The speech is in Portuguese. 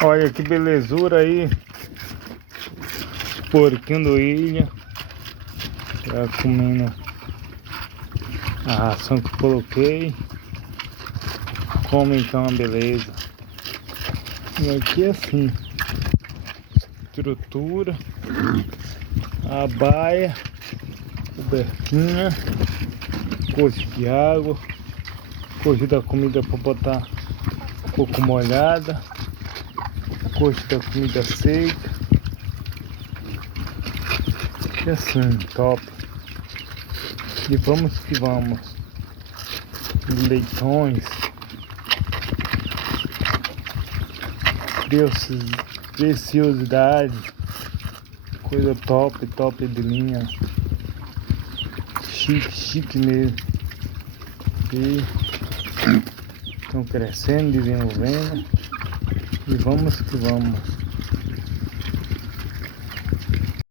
Olha que belezura aí. Os porquinhos do Ilha. Já comendo a ração que eu coloquei. Come então, uma beleza. E aqui é assim. Estrutura. A baia. Cobertinha. Coxa de água. Coxa da comida para botar um pouco molhada. Coxa da comida seca. E assim, top. E vamos que vamos. Leitões. Preciosidade. Coisa top, top de linha. Chique, chique mesmo. E estão crescendo, desenvolvendo. E vamos que vamos.